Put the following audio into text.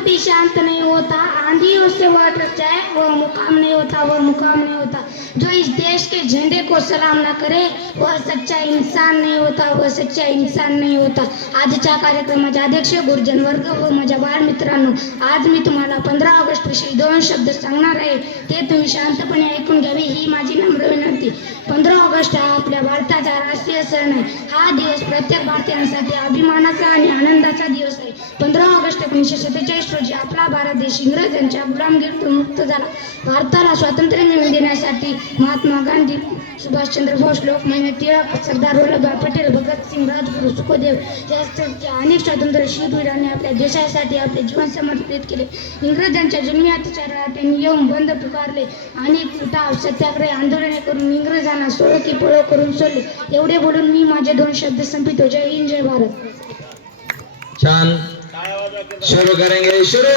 कभी शांत नहीं होता आंधियों से वह जाए वह मुकाम नहीं होता वह मुकाम नहीं होता। जो इस देश के झंडे को सलाम न करे वह सच्चा इंसान नहीं होता वह सच्चा इंसान नहीं होता। आजच्या कार्यक्रमाचे अध्यक्ष गुरुजन वर्ग व माझ्या बाळ मित्रांनो आज मी तुम्हाला पंधरा ऑगस्ट विषयी दोन शब्द सांगणार आहे. ते तुम्ही शांतपणे ऐकून घ्यावे ही माझी नम्र विनंती. पंधरा ऑगस्ट हा आपल्या भारताचा राष्ट्रीय सण आहे. हा दिवस प्रत्येक भारतीयांसाठी अभिमानाचा आणि आनंदाचा दिवस एकोणीसशे सत्तेचाळीस रोजी आपला भारत देश इंग्रजांच्या गुलामगिरीतून मुक्त झाला. भारताला स्वातंत्र्य मिळवून देण्यासाठी महात्मा गांधी सुभाषचंद्र बोस लोकमान्य टिळक सरदार वल्लभभाई पटेल भगतसिंग राजगुरू सुखदेव यासारख्या अनेक स्वातंत्र्य शूरवीरांनी आपल्या देशासाठी आपले जीवन समर्पित केले. इंग्रजांच्या जन्मी अत्याचाराला त्यांनी येऊन बंद पुकारले अनेक उठाव सत्याग्रह आंदोलने करून इंग्रजांना सोडो की पळो करून सोडले. एवढे बोलून मी माझे दोन शब्द संपितो जय हिंद जय भारत. छान. शुरू करेंगे शुरू